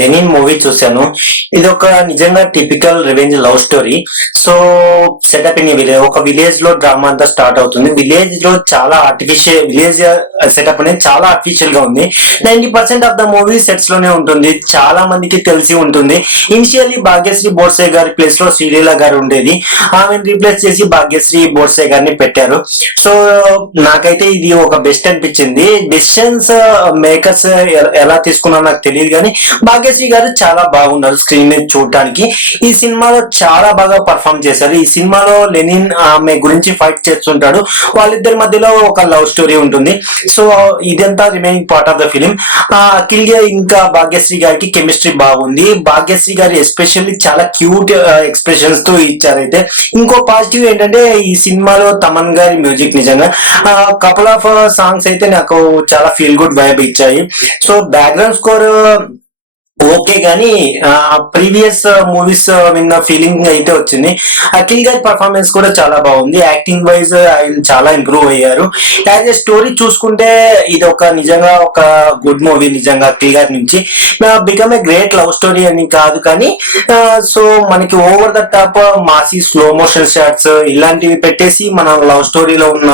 Lenin movie చూశాను. ఇది ఒక నిజంగా typical revenge love story. So setup in village, ఒక విలేజ్ లో డ్రామా అంతా స్టార్ట్ అవుతుంది. విలేజ్ లో చాలా ఆర్టిఫిషియల్, విలేజ్ సెటప్ అనేది చాలా ఆర్టిఫిషియల్ గా ఉంది. 90% ఆఫ్ ద మూవీ సెట్స్ లోనే ఉంటుంది. చాలా మందికి తెలిసి ఉంటుంది. ఇనిషియల్లీ భాగ్యశ్రీ బోర్సే గారి ప్లేస్ లో శ్రీలీల గారు ఉండేది. ఆమెను రీప్లేస్ చేసి భాగ్యశ్రీ బోర్సే గారిని పెట్టారు. సో నాకైతే ఇది ఒక బెస్ట్ అనిపించింది. డిసిషన్స్ మేకర్స్ ఎలా తీసుకున్నారో నాకు తెలియదు కానీ భాగ్యశ్రీ గారు చాలా బాగున్నారు స్క్రీన్ మీద చూడటానికి. ఈ సినిమాలో చాలా బాగా పర్ఫామ్ చేశారు. ఈ సినిమాలో లెనిన్ ఆమె గురించి ఫైట్ చేస్తుంటాడు. వాళ్ళిద్దరి మధ్యలో ఒక లవ్ స్టోరీ ఉంటుంది. సో ఇదంతా remaining part of the film. Akhil ఇంకా భాగ్యశ్రీ గారికి కెమిస్ట్రీ బాగుంది. భాగ్యశ్రీ గారు ఎస్పెషల్లీ చాలా క్యూట్ ఎక్స్ప్రెషన్స్ తో ఇచ్చారైతే. ఇంకో పాజిటివ్ ఏంటంటే ఈ సినిమాలో తమన్ గారి మ్యూజిక్ నిజంగా కపుల్ ఆఫ్ సాంగ్స్ అయితే నాకు చాలా ఫీల్ గుడ్ వైబ్ ఇచ్చాయి. సో బ్యాక్గ్రౌండ్ స్కోర్ ఓకే గానీ ప్రీవియస్ మూవీస్ విన్న ఫీలింగ్ అయితే వచ్చింది. అఖిల్ గారి పర్ఫార్మెన్స్ కూడా చాలా బాగుంది. యాక్టింగ్ వైజ్ ఆయన చాలా ఇంప్రూవ్ అయ్యారు. యాజ్ ఎ స్టోరీ చూసుకుంటే ఇది ఒక నిజంగా ఒక గుడ్ మూవీ. నిజంగా అఖిల్ గారి నుంచి become a great love story అని కాదు కానీ సో మనకి over the top Masih slow motion shots ఇలాంటివి పెట్టేసి మన లవ్ స్టోరీలో ఉన్న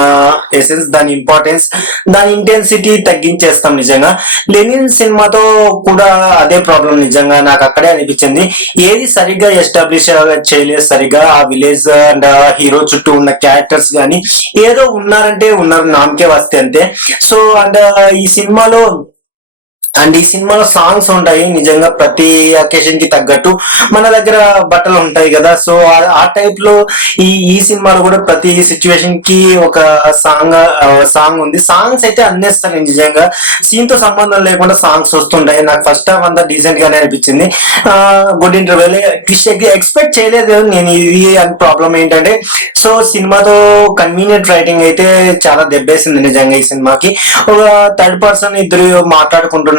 ఎసెన్స్, దాని ఇంపార్టెన్స్, దాని ఇంటెన్సిటీ తగ్గించేస్తాం. నిజంగా లెనిన్ సినిమాతో కూడా అదే ప్రాబ్లం. నిజంగా నాకు అక్కడే అనిపించింది. ఏది సరిగ్గా ఎస్టాబ్లిష్ చేయలేదు సరిగ్గా. ఆ విలేజ్ అండ్ హీరో చుట్టూ ఉన్న క్యారెక్టర్స్ గానీ ఏదో ఉన్నారంటే ఉన్నారు, నామకే వస్తే అంతే. సో ఈ సినిమాలో సాంగ్స్ ఉంటాయి. నిజంగా ప్రతి అకేషన్ కి తగ్గట్టు మన దగ్గర బట్టలు ఉంటాయి కదా. సో ఆ టైప్ లో ఈ సినిమాలో కూడా ప్రతి సిచ్యువేషన్ కి ఒక సాంగ్ ఉంది. సాంగ్స్ అయితే అన్నేస్తారు. నిజంగా సీన్ తో సంబంధం లేకుండా సాంగ్స్ వస్తుంటాయి. నాకు ఫస్ట్ హాఫ్ అంతా డీసెంట్ గానే అనిపించింది. Good interval. ఎక్స్పెక్ట్ చేయలేదు నేను ఇది. అని ప్రాబ్లం ఏంటంటే సో సినిమాతో కన్వీనియంట్ రైటింగ్ అయితే చాలా దెబ్బేసింది నిజంగా ఈ సినిమాకి. ఒక థర్డ్ పర్సన్ ఇద్దరు మాట్లాడుకుంటున్నారు,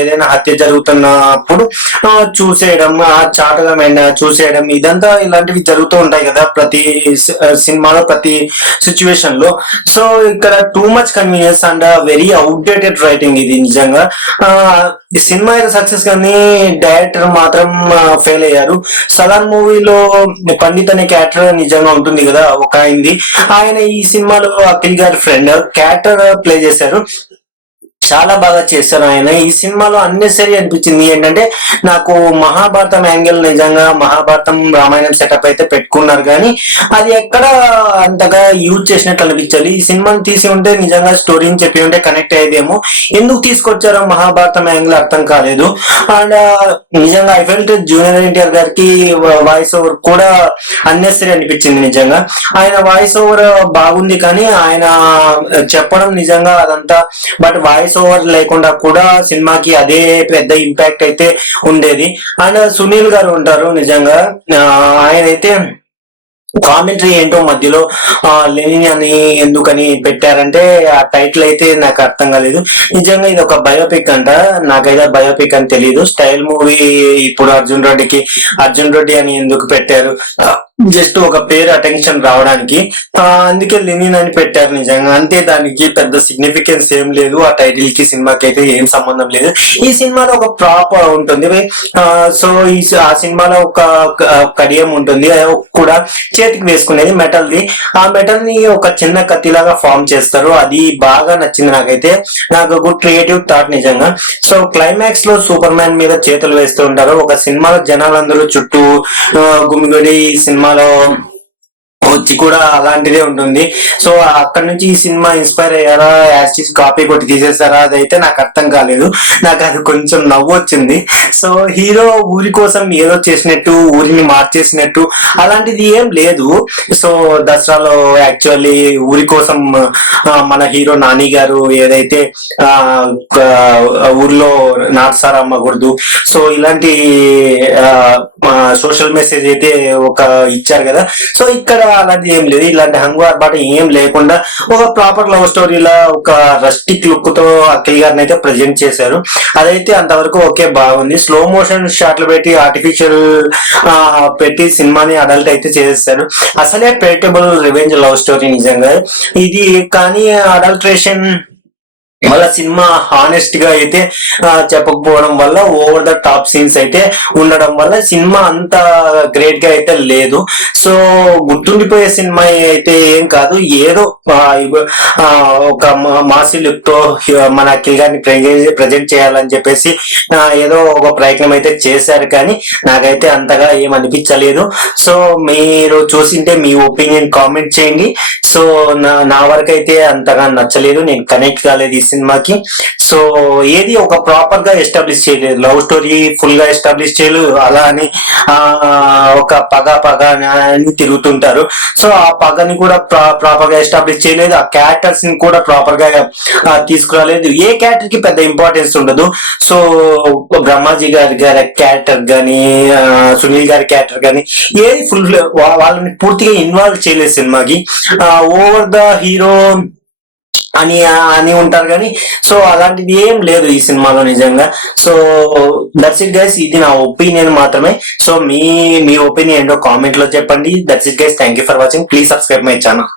ఏదైనా హత్య జరుగుతున్నప్పుడు చూసేయడం, ఆ చాటుగా చూసేయడం, ఇదంతా ఇలాంటివి జరుగుతూ ఉంటాయి కదా ప్రతి సినిమాలో ప్రతి సిచ్యువేషన్ లో. సో ఇక్కడ too much convenience and very outdated writing ఇది. నిజంగా ఈ సినిమా అయితే సక్సెస్ కానీ డైరెక్టర్ మాత్రం ఫెయిల్ అయ్యారు. సలాన్ మూవీలో పండిత్ అనే క్యారెక్టర్ నిజంగా ఉంటుంది కదా ఒక ఆయన ఈ సినిమాలో అఖిల్ గారి ఫ్రెండ్ క్యారెక్టర్ ప్లే చేశారు. చాలా బాగా చేశారు ఆయన. ఈ సినిమాలో అన్నెసరీ అనిపించింది ఏంటంటే నాకు మహాభారతం యాంగిల్, నిజంగా మహాభారతం రామాయణం సెటప్ అయితే పెట్టుకున్నారు కానీ అది ఎక్కడ అంతగా యూజ్ చేసినట్లు అనిపించాలి. ఈ సినిమాని తీసి ఉంటే నిజంగా స్టోరీని చెప్పి ఉంటే కనెక్ట్ అయ్యేదేమో. ఎందుకు తీసుకొచ్చారో మహాభారతం యాంగిల్ అర్థం కాలేదు. అండ్ నిజంగా ఐ ఫెల్ట్ జూనియర్ ఎన్టీఆర్ గారికి వాయిస్ ఓవర్ కూడా అన్నెసరీ అనిపించింది. నిజంగా ఆయన వాయిస్ ఓవర్ బాగుంది కానీ ఆయన చెప్పడం నిజంగా అదంతా, బట్ వాయిస్ ఓవర్ లేకుండా కూడా సినిమాకి అదే పెద్ద ఇంపాక్ట్ అయితే ఉండేది. అండ్ సునీల్ గారు ఉంటారు. నిజంగా ఆయన అయితే కామెంటరీ ఏంటో మధ్యలో లెనిన్ అని ఎందుకని పెట్టారంటే ఆ టైటిల్ అయితే నాకు అర్థం కాలేదు. నిజంగా ఇది ఒక బయోపిక్ అంట. నాకైతే బయోపిక్ అని తెలియదు. స్టైల్ మూవీ ఇప్పుడు అర్జున్ రెడ్డి అని ఎందుకు పెట్టారు? జస్ట్ ఒక పేరు అటెన్షన్ రావడానికి, అందుకే లెనిన్ అని పెట్టారు. నిజంగా అంతే, దానికి పెద్ద సిగ్నిఫికెన్స్ ఏం లేదు. ఆ టైటిల్ కి సినిమాకి అయితే ఏం సంబంధం లేదు. ఈ సినిమాలో ఒక ప్రాప్ ఉంటుంది. సో ఆ సినిమాలో ఒక కడియం ఉంటుంది కూడా చేతికి వేసుకునేది మెటల్ ది. ఆ మెటల్ ని ఒక చిన్న కత్తిలాగా ఫామ్ చేస్తారు. అది బాగా నచ్చింది నాకైతే. నాకు గుడ్ క్రియేటివ్ థాట్ నిజంగా. సో క్లైమాక్స్ లో సూపర్ మ్యాన్ మీద చేతులు వేస్తూ ఉంటారు. ఒక సినిమాలో జనాలందరూ చుట్టూ గుమిగూడి సినిమాలో వచ్చి కూడా అలాంటిదే ఉంటుంది. సో అక్కడ నుంచి ఈ సినిమా ఇన్స్పైర్ అయ్యారా, యాస్టీస్ కాపీ కొట్టి తీసేసారా, అదైతే నాకు అర్థం కాలేదు. నాకు అది కొంచెం నవ్వు వచ్చింది. సో హీరో ఊరి కోసం ఏదో చేసినట్టు, ఊరిని మార్చేసినట్టు అలాంటిది ఏం లేదు. సో దసరాలో యాక్చువల్లీ ఊరి కోసం మన హీరో నాని గారు ఏదైతే ఊర్లో నాటసార అమ్మకూడదు, సో ఇలాంటి సోషల్ మెసేజ్ అయితే ఒక ఇచ్చారు కదా. సో ఇక్కడ అలాంటి ఏం లేదు. ఇలాంటి హంగు ఆర్బాట ఏం లేకుండా ఒక ప్రాపర్ లవ్ స్టోరీలా ఒక రస్టిక్ లుక్ తో అఖిల్ గారిని అయితే ప్రజెంట్ చేశారు. అదైతే అంతవరకు ఓకే, బాగుంది. స్లో మోషన్ షాట్లు పెట్టి ఆర్టిఫిషియల్ పెట్టి సినిమాని అడల్ట్ అయితే చేసేస్తారు. అసలే పేటబుల్ రివెంజ్ లవ్ స్టోరీ నిజంగా ఇది. కానీ అడల్ట్రేషన్ వాళ్ళ సినిమా హానెస్ట్ గా అయితే చెప్పకపోవడం వల్ల ఓవర్ ద టాప్ సీన్స్ అయితే ఉండడం వల్ల సినిమా అంత గ్రేట్ గా అయితే లేదు. సో గుర్తుండిపోయే సినిమా అయితే ఏం కాదు, ఏదో ఆ, ఒక మాసి లుక్ తో మన అఖిల్ గారిని ప్రజెంట్ చేయాలని చెప్పేసి ఏదో ఒక ప్రయత్నం అయితే చేశారు, కానీ నాకైతే అంతగా ఏమనిపించలేదు. సో మీరు చూసింటే మీ ఒపీనియన్ కామెంట్ చేయండి. సో నా వరకు అయితే అంతగా నచ్చలేదు, నేను కనెక్ట్ కాలేదు ఈ సినిమాకి. సో ఏది ఒక ప్రాపర్ గా ఎస్టాబ్లిష్ చేయలేదు, లవ్ స్టోరీ ఫుల్ గా ఎస్టాబ్లిష్ చేయలేదు. అలా అని ఒక పగ అని తిరుగుతుంటారు. సో ఆ పగని కూడా ప్రాపర్ గా ఎస్టాబ్లిష్ చేయలేదు, ఆ క్యారెక్టర్స్ ని కూడా ప్రాపర్ గా తీసుకురాలేదు. ఏ క్యారెక్టర్ కి పెద్ద ఇంపార్టెన్స్ ఉండదు. సో బ్రహ్మాజీ గారి క్యారెక్టర్ గాని, సునీల్ గారి క్యారెక్టర్ గాని ఏది ఫుల్ వాళ్ళని పూర్తిగా ఇన్వాల్వ్ చేయలేదు సినిమాకి. ఓవర్ ద హీరో అని అని ఉంటారు కానీ, సో అలాంటిది ఏం లేదు ఈ సినిమాలో నిజంగా. సో దట్స్ ఇట్ గైస్, ఇది నా ఒపీనియన్ మాత్రమే. సో మీ ఒపీనియన్ ఏంటో కామెంట్ లో చెప్పండి. That's it guys, thank you for watching. Please subscribe my channel.